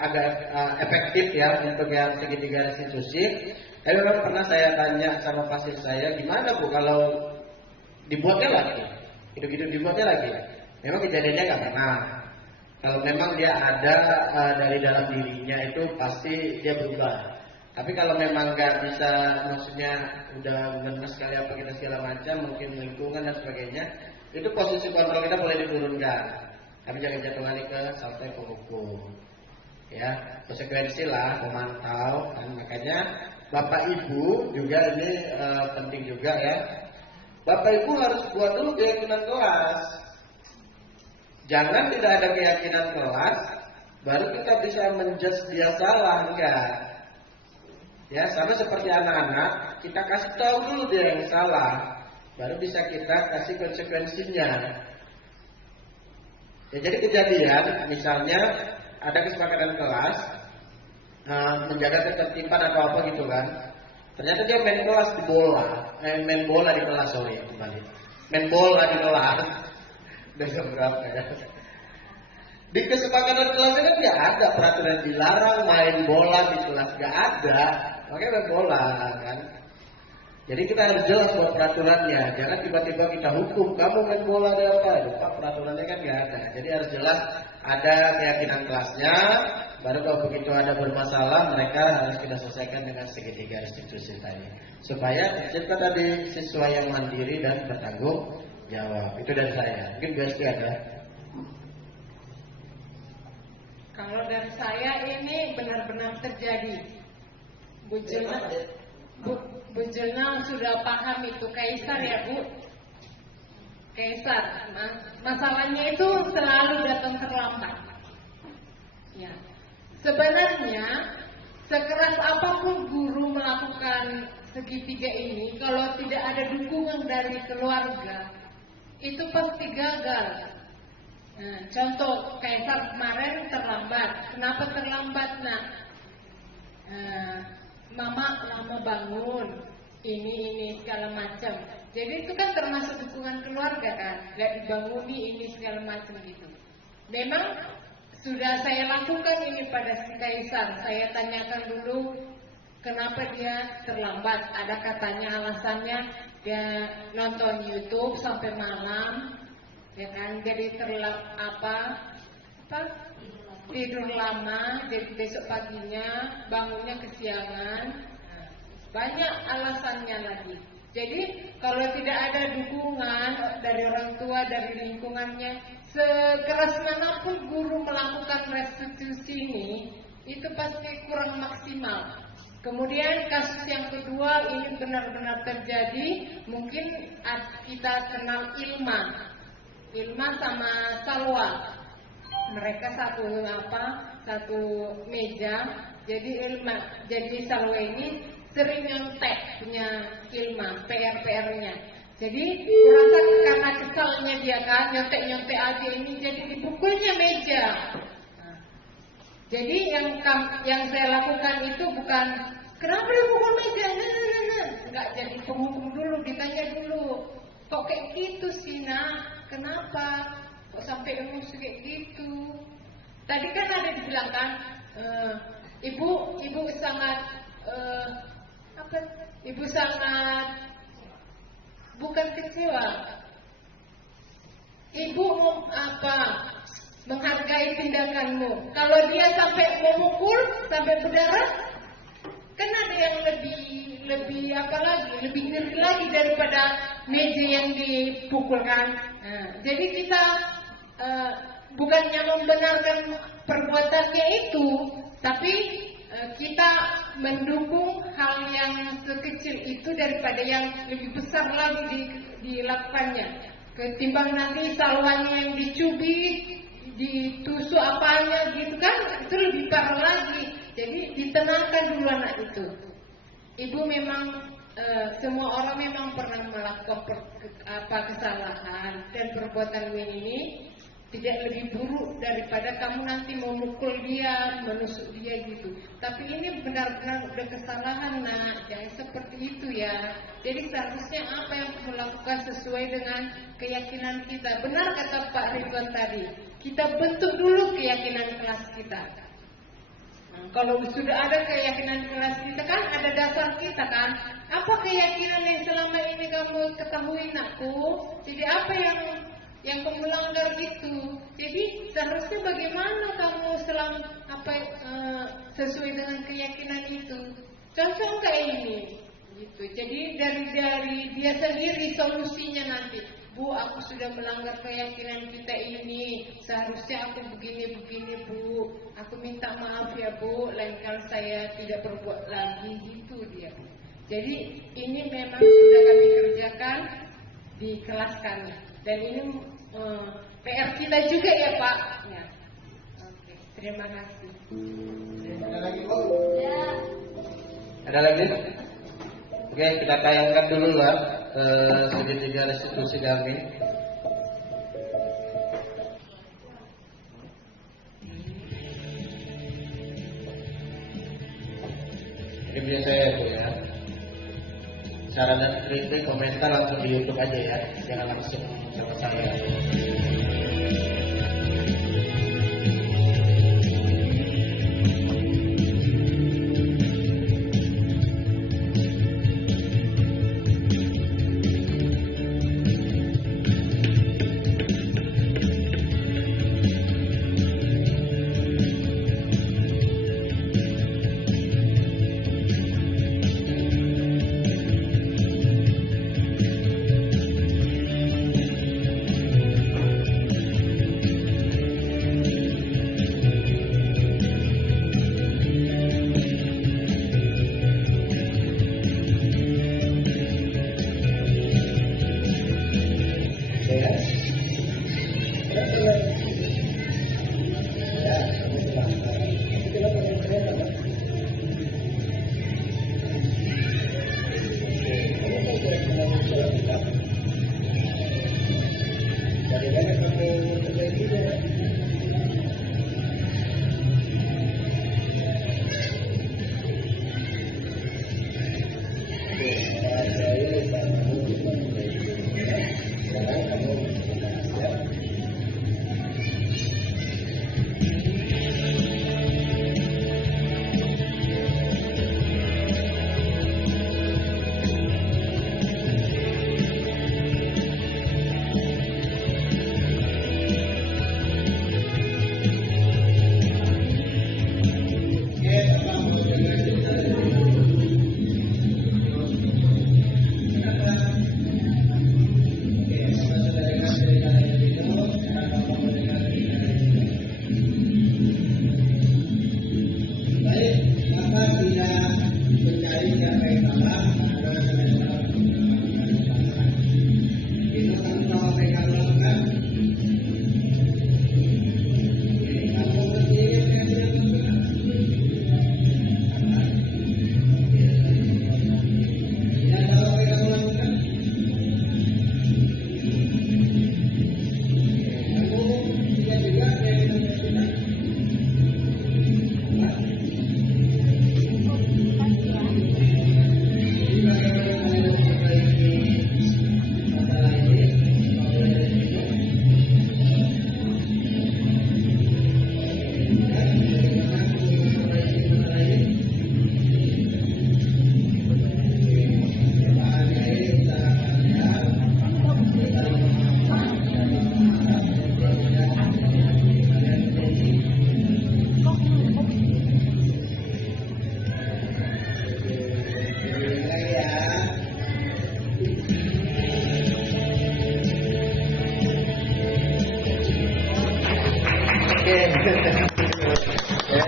agak efektif ya untuk yang segitiga restitusi. Tapi memang pernah saya tanya sama pasien saya, gimana Bu kalau dibuatnya lagi, hidup-hidup dibuatnya lagi? Memang kejadiannya nggak pernah. Kalau memang dia ada dari dalam dirinya itu pasti dia berubah. Tapi kalau memang nggak bisa, maksudnya udah lemes sekali apa kita segala macam, mungkin lingkungan dan sebagainya, itu posisi kontrol kita boleh diturunkan. Tapi jangan jatuh lagi ke sampai ke hukum. Ya, konsekuensi lah memantau. Dan makanya Bapak Ibu juga ini penting juga ya. Bapak Ibu harus buat dulu keyakinan kelas. Jangan tidak ada keyakinan kelas, baru kita bisa menjudge dia salah, enggak. Ya, sama seperti anak-anak, kita kasih tahu dulu dia yang salah, baru bisa kita kasih konsekuensinya. Ya, jadi kejadian, misalnya ada kesepakatan kelas, menjaga ketertiban atau apa gitu kan. Ternyata dia main bola di kelas, main bola di kelas. Dengan berapa ya? Di kesepakatan kelasnya kan nggak ada peraturan dilarang main bola di kelas, nggak ada. Makanya main bola kan. Jadi kita harus jelas buat peraturannya. Jangan tiba-tiba kita hukum kamu main bola ada apa? Lupa peraturannya kan nggak ada. Jadi harus jelas ada keyakinan kelasnya. Baru kalau begitu ada bermasalah, mereka harus kita selesaikan dengan segitiga restitusi tadi. Supaya tercipta tadi siswa yang mandiri dan bertanggung jawab. Itu dari saya. Mungkin Besti ada. Kalau dari saya ini benar-benar terjadi. Bu Jenang sudah paham itu Kaisar ya Bu. Kaisar. Masalahnya itu selalu datang terlambat. Ya. Sebenarnya sekeras apapun guru melakukan segitiga ini, kalau tidak ada dukungan dari keluarga, itu pasti gagal. Nah, contoh Kaisar kemarin terlambat. Kenapa terlambat nak? Mama lama bangun, ini segala macam. Jadi itu kan termasuk dukungan keluarga kan, gak dibanguni ini segala macam gitu. Memang sudah saya lakukan ini pada si Kaisar. Saya tanyakan dulu kenapa dia terlambat. Ada katanya alasannya dia nonton YouTube sampai malam, ya kan? Jadi tidur lama, jadi besok paginya bangunnya kesiangan. Nah, banyak alasannya lagi. Jadi kalau tidak ada dukungan dari orang tua, dari lingkungannya, sekeras manapun guru melakukan restitusi ini, itu pasti kurang maksimal. Kemudian kasus yang kedua ini benar-benar terjadi. Mungkin kita kenal Ilma sama Salwa. Mereka satu meja. Jadi Salwa ini sering nyontek punya Ilma, PR-nya. Jadi kurasa karena kesalnya dia kan nyontek aja ini, jadi dipukulnya meja. Nah, jadi yang saya lakukan itu bukan kenapa dia pukul meja, nggak jadi penghukum dulu, ditanya dulu, kok kayak gitu sih nak, kenapa, kok sampai emosi kayak gitu. Tadi kan ada dibilang kan, ibu sangat ibu sangat bukan kecewa. Ibu menghargai tindakanmu. Kalau dia sampai memukul, sampai berdarah, kan ada yang lebih ngeri lagi daripada meja yang dipukulkan. Nah, jadi kita bukannya membenarkan perbuatannya itu, tapi kita mendukung hal yang sekecil itu daripada yang lebih besar lagi dilakukannya. Ketimbang nanti salwannya yang dicubit, ditusuk apanya gitu kan, itu lebih parah lagi. Jadi ditenangkan dulu anak itu. Ibu memang semua orang memang pernah melakukan kesalahan, dan perbuatan ini tidak lebih buruk daripada kamu nanti memukul dia, menusuk dia gitu. Tapi ini benar-benar udah kesalahan, nak. Jangan seperti itu ya. Jadi seharusnya apa yang kamu lakukan sesuai dengan keyakinan kita. Benar kata Pak Ridwan tadi, kita bentuk dulu keyakinan kelas kita. Nah, kalau sudah ada keyakinan kelas kita kan ada dasar kita kan. Apa keyakinan yang selama ini kamu ketahui, nakku? Jadi apa yang kamu langgar itu? Jadi seharusnya bagaimana kamu sesuai dengan keyakinan itu? Contoh kayak ini, gitu. Jadi dari dia sendiri solusinya nanti. Bu, aku sudah melanggar keyakinan kita ini. Seharusnya aku begini, Bu. Aku minta maaf ya, Bu. Lain kali saya tidak berbuat lagi, gitu dia. Jadi ini memang sudah kami kerjakan di kelas kami. Dan ini PR kita juga ya, Pak. Ya. Oke, terima kasih. Ada lagi, Bu? Ya. Ada lagi? Oke, kita tayangkan dulu lah segitiga restitusi kami. Ini biasa ya, Bu ya. Saran dan kritik komentar langsung di YouTube aja ya, jangan langsung sama saya.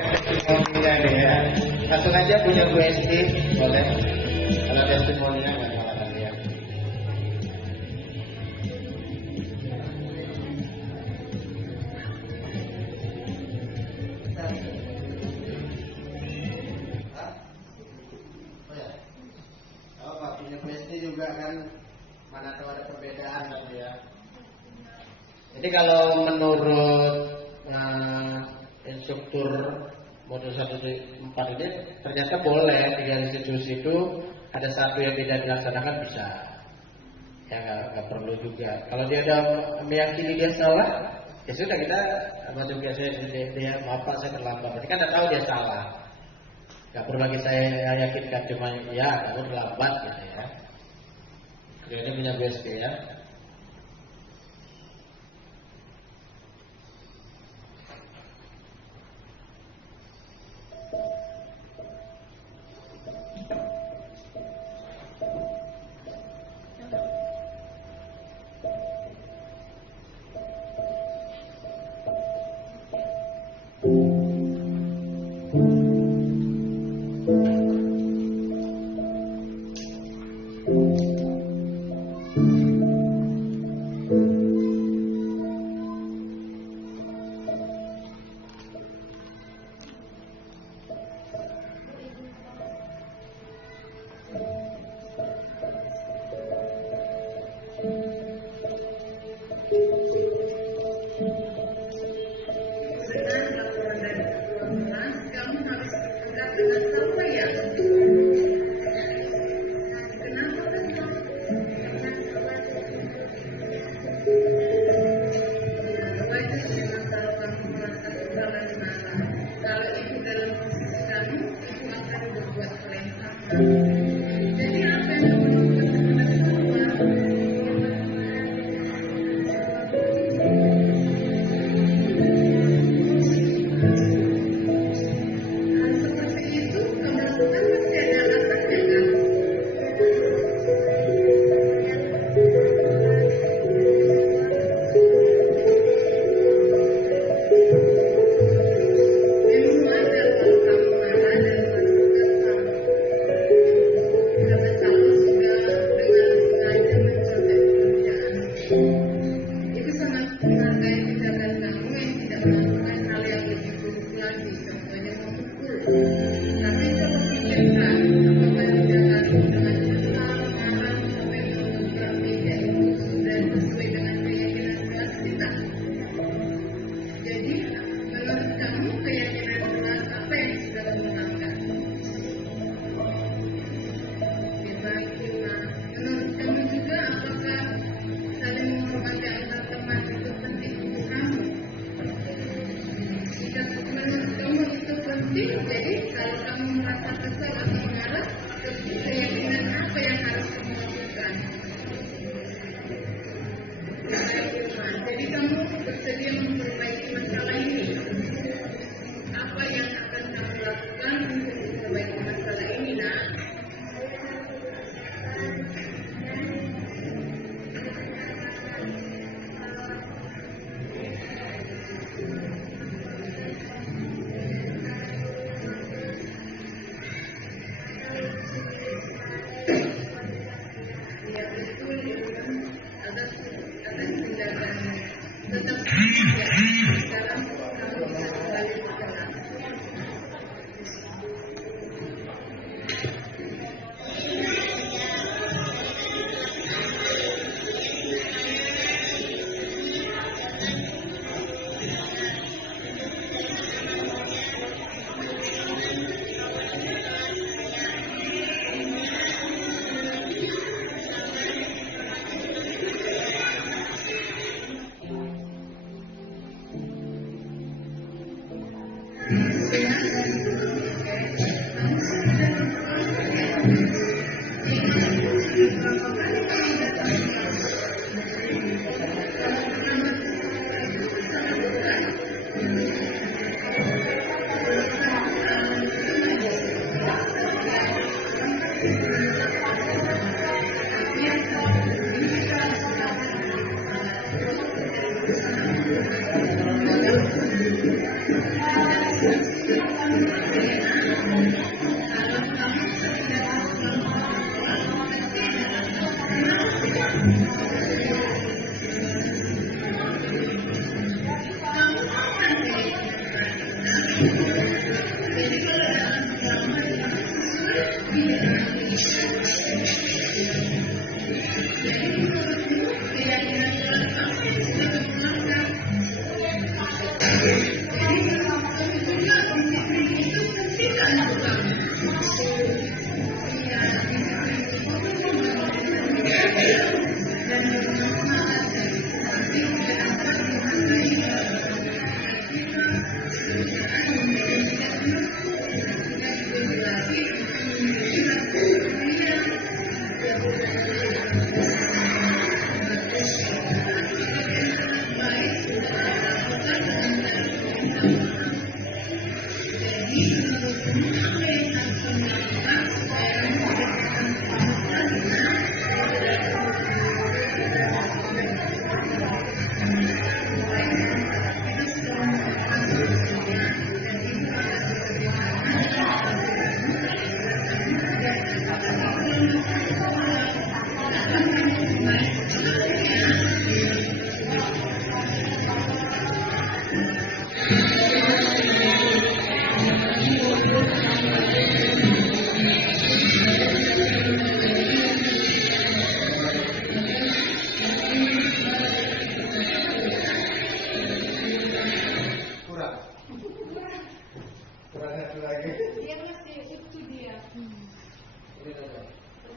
Ya, kesimpulannya ya. Langsung aja punya Bu Esti, boleh. Kalau testimoninya nggak salah dia. Oh ya. Oh, Pak punya questi juga kan, mana tahu ada perbedaan tapi ya. Jadi kalau menurut instruktur modul 1-4 ini ternyata boleh 3 institusi itu ada satu yang tidak dilaksanakan bisa. Ya nggak perlu juga. Kalau dia ada meyakini dia salah, ya sudah kita macam biasa dia maaf Pak, saya terlambat. Berarti kan udah tahu dia salah. Nggak perlu lagi saya yakinkan, cuma ya kamu terlambat gitu ya. Ini punya BSP ya.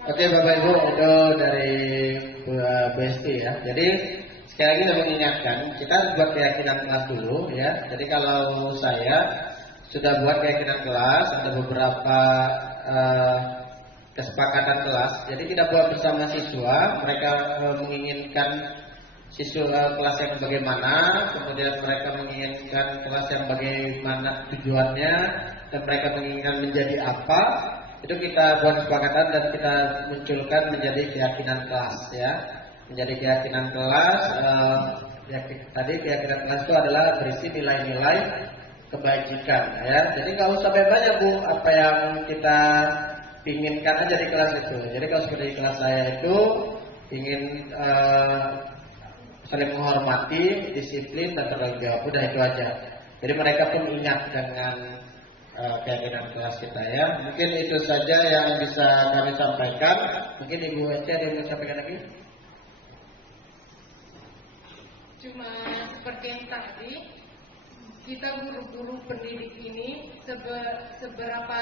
Oke Bapak Ibu, itu dari BST ya. Jadi sekali lagi saya mengingatkan, kita buat keyakinan kelas dulu ya. Jadi kalau saya sudah buat keyakinan kelas, ada beberapa kesepakatan kelas. Jadi kita buat bersama siswa, mereka menginginkan siswa kelas yang bagaimana, kemudian mereka menginginkan kelas yang bagaimana tujuannya, dan mereka menginginkan menjadi apa. Itu kita buat kesepakatan dan kita munculkan menjadi keyakinan kelas ya. Menjadi keyakinan kelas, tadi keyakinan kelas itu adalah berisi nilai-nilai kebajikan ya. Jadi nggak usah banyak Bu, apa yang kita inginkan aja di kelas itu. Jadi kalau seperti di kelas saya itu ingin saling menghormati, disiplin dan bertanggung jawab, udah itu aja. Jadi mereka pun ingat dengan keyakinan kelas kita ya. Mungkin itu saja yang bisa kami sampaikan. Mungkin Ibu Ece ada yang mau sampaikan lagi? Cuma seperti yang tadi, kita guru-guru pendidik ini seberapa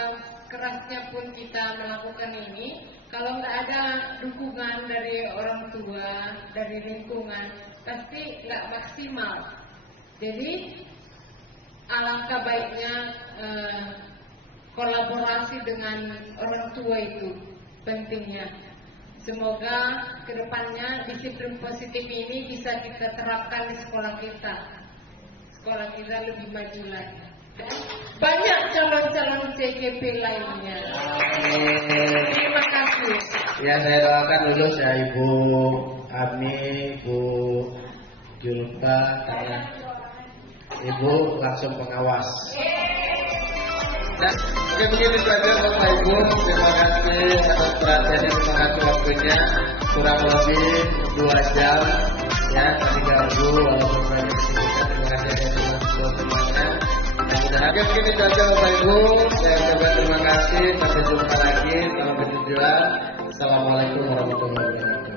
kerasnya pun kita melakukan ini, kalau nggak ada dukungan dari orang tua, dari lingkungan, pasti nggak maksimal. Jadi alangkah baiknya kolaborasi dengan orang tua itu pentingnya. Semoga kedepannya disiplin positif ini bisa kita terapkan di sekolah kita. Sekolah kita lebih maju lagi. Dan banyak calon-calon CGP lainnya. Terima kasih. Ya saya doakan lulus ya Ibu Ami, Ibu Julka, karena Ibu langsung pengawas. Dan oke, begini saja Bapak Ibu. Terima kasih atas perhatian, terima kasih waktunya. Kurang lebih 2 jam ya, tadi ganggu walaupun banyak kesibukan. Terima kasih atas semuanya. Mudah-mudahan oke, begini saja Bapak Ibu. Saya ucapkan terima kasih. Sampai jumpa lagi. Salam kejujuran. Assalamualaikum warahmatullahi wabarakatuh.